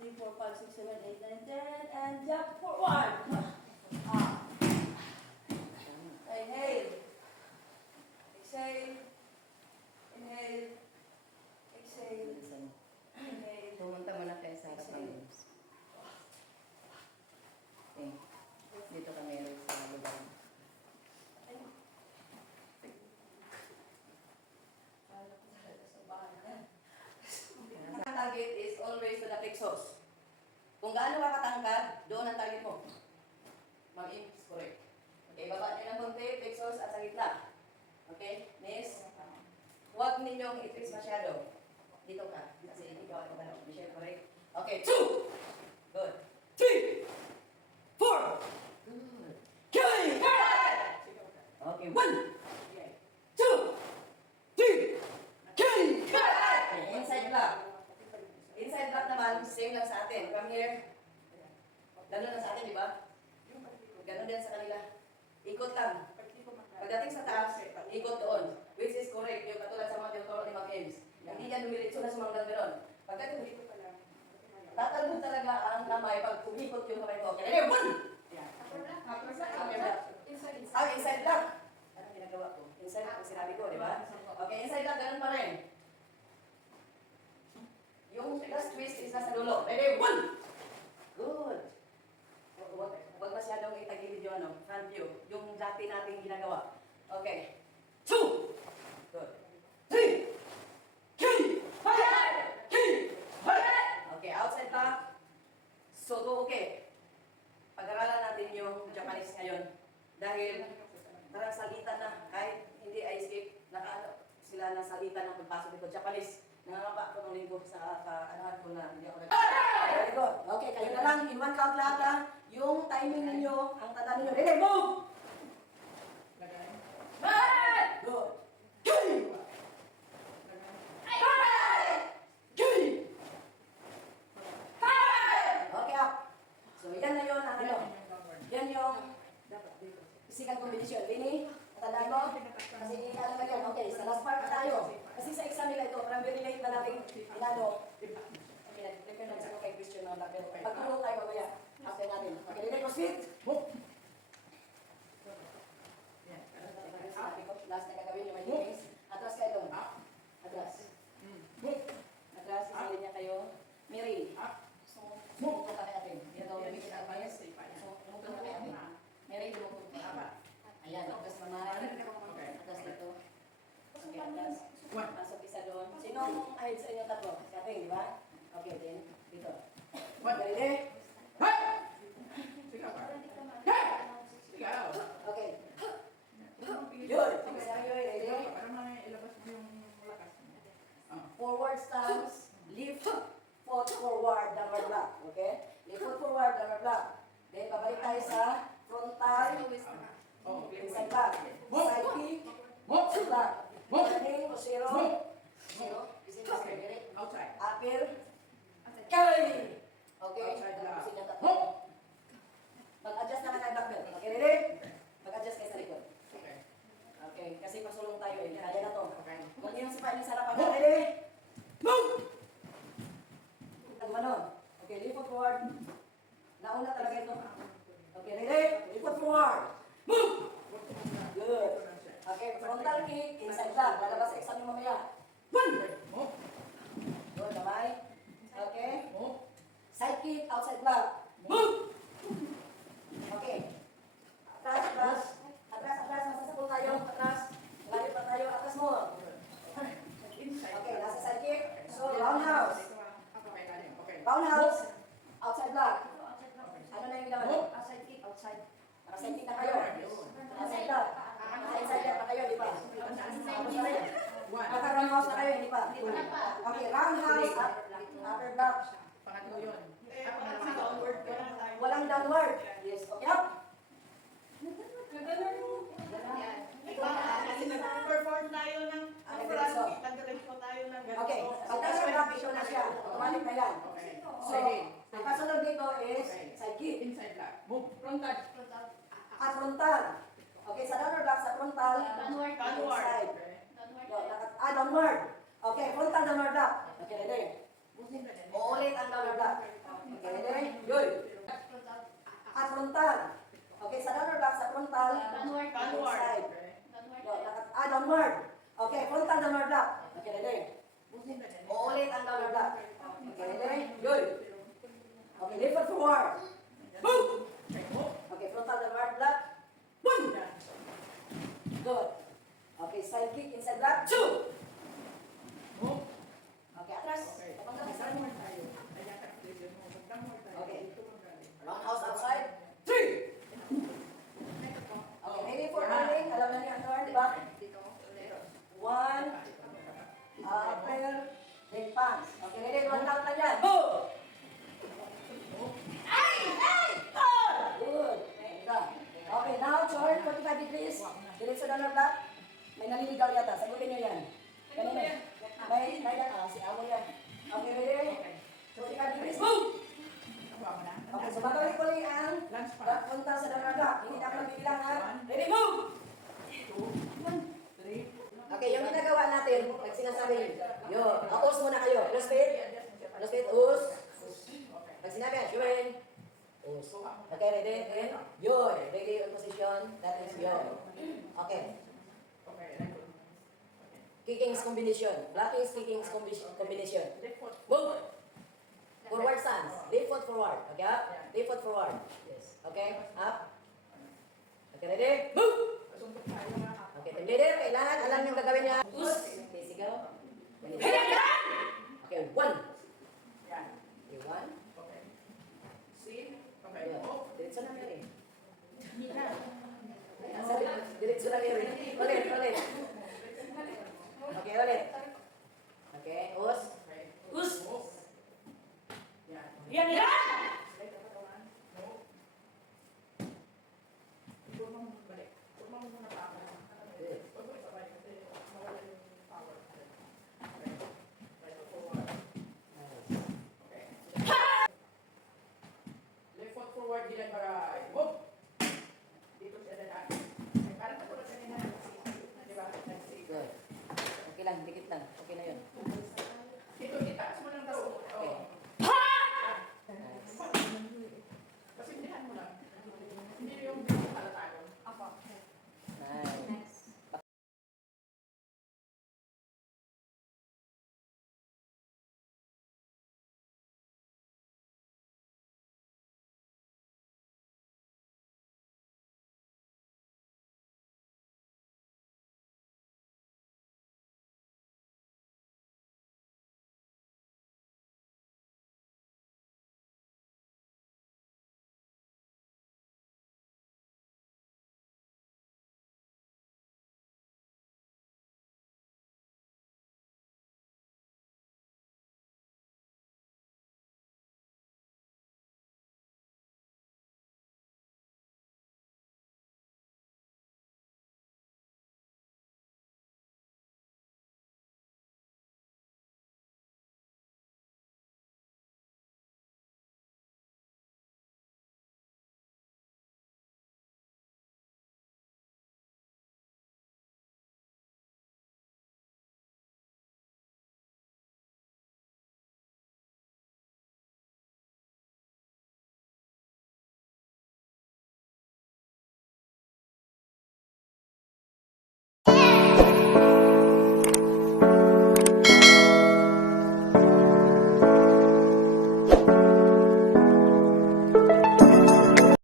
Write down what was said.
3, 4, 5, 6, 7, 8, 9, 10. And jump forward. Up. Inhale. Exhale. Inhale. Exhale. Inhale. Pumunta muna kayo sa harap ng rooms. Okay. Dito kami rin sa lugar. Ang target is always to the plexus. Kung gaano ka katangkad, doon ang target mo. Mag-aim is correct. Okay, baba niyo ng konti, plexus at sa gitna. Okay, knees. Huwag ninyong i-twist masyado. Dito ka. Kasi hindi ka ako gano'n. Michelle, correct? Okay, 2. Good. 3. 4. Good. Okay, 1. 2. 3. Okay, inside block. Inside block naman, same lang sa atin. Come here. Ganun lang sa atin, di ba? Ganun din sa kanila. Ikot lang. Pagdating sa taas, ikot doon. Which is correct. Yung katulad sa mga tinuturo ni Mag-Ems. Hindi yan dumiritso na sumanggang gano'n. Pagdating dito pa lang, tatalbog talaga ang kamay pag umikot yung kamay ko. Okay, 1! Inside block. Anong ginagawa ko? Inside block, sinabi ko, di ba? Okay, inside block, ganun pa rin. Yung last twist is nasa dulo. Ready? 1! Good. Huwag masyadong itagilid yung front view. Yung dati nating ginagawa. Okay. 2! Good. 3! Okay, outside back. So, okay. Pag-aralan natin yung Japanese ngayon. Dahil parang salitan na. Kahit hindi I escape, sila ng salitan ng pagpasok dito. Japanese. Nangangapa ako ng linggo sa kaanahan ko na hindi ako Very good. Okay, kayo na lang. In one count lahat ha. Yung timing ninyo, ang tanda ninyo. Ready, move! Good. Okay, up. So, yan na yun. Yan yung physical competition. Bini, tandaan mo? Kasi hindi ka alam yan. Okay, sa last part na tayo. Kasi sa exam nila ito, parang very late na natin inano. Okay, nag-prepare na sa kay Christian mga bagay. Pagturo tayo mamaya. After natin. Okay, ready, proceed. Move. Last na gagawin yung may meetings. Atras kayo doon. Atras. Atras, isilin niya kayo. Mary. Sumuko ka natin. Yan daw yung meeting advice. Sumuko ka natin. Mary, sumuko ka. Ayan, atras naman. Atras dito. Okay, atras. Pasok isa doon. Sino ang ahid sa inyo tatlo? Si Ating, di ba? Okay, then, dito. Ready? Okay. Yun. Sige, sa kayo, ready? Forward stance. Lift. Foot forward, downward block. Okay? Lift foot forward, downward block. Then, babalik tayo sa frontal. Inside block. Side kick. Side block. Turning, zero. Zero. Isin ka, ready? Outside. Upper. Carry. Okay? Isin ka tatlo. Mag-adjust na tayo back belt. Okay, ready? Mag-adjust kayo sa likod. Okay, kasi pasulong tayo eh. Kaya na to. Kung yung sipa niyo sa harapan. Ready? Move! Ano? Okay, lift foot forward. Nauna talaga ito. Okay, ready? Lift foot forward. Move! Good. Okay, frontal kick, inside block. Lalabas sa exam yung mamaya. 1! Good, kamay. Okay. Side kick, outside block. Move! Okay. Atras, atras. Atras, atras. Masasapol tayo. Atras. Layo pa tayo. Atras mo. Okay, nasa side kick. So, roundhouse. Roundhouse. Outside block. Ano na yung ginawa mo? Outside kick, outside. Naka-side kick na kayo. Outside block. Naka-inside block na kayo, di ba? Tapos na rin. Naka-roundhouse na kayo, di ba? Okay, roundhouse. Upper block. Pangatlo yun. Walang downward. Yes. Okay, up. Kasi nag-perform tayo ng nag-diretso tayo ng ganito. Okay, pagka-side block, issue na siya. Automatic na yan. So, ang kasunod dito is side kick. Inside block. Move. Frontal. At frontal. Okay, sa downward block, sa frontal. Downward. Inside. Downward. Okay, frontal downward block. Okay, ready? Uulit ang downward block. downward. Okay, frontal downward block. Okay, ready? Uulit ang downward block. Okay, ready? Good. Okay, lift foot forward. Move! Okay, frontal downward block. One! Good. Okay, side kick inside block. Two! Okay, atras. Kapag side. Okay. Roundhouse outside. Three! Okay, maybe for turning. Alam na niyo ang turn, di ba? One. Upper. Leg pants. Okay, ready? One count lang yan. Move! Good. Okay, now turn 45 degrees. Diretso na ng block. May naliligaw yata. Sagutin niyo yan. Kanina. Si Amo yan. Okay, ready? 45 degrees. Move! Okay, so babalik ko rin ang punta sa dalaga. Hindi na ako nagbibilang ha. Ready, move! Okay, yung ginagawa natin, like sinasabi, yun, us muna kayo. Close feet. Close feet, us. Pag sinabi, shooting. Us. Okay, ready? Then, yun. Ready on position. That is yun. Okay. Kickings combination. Blockings, kickings combination. Move! Forward stance. Left foot forward. Okay, up. Left foot forward. Yes. Okay, up. Okay, ready? Move! Okay, team leader, kailangan alam yung gagawin niya. Okay, sigaw. Okay, one. Okay, one. Diretso na rin. Diretso na rin. Ulit. Okay, ulit. Okay, us. Us. Yan, yan!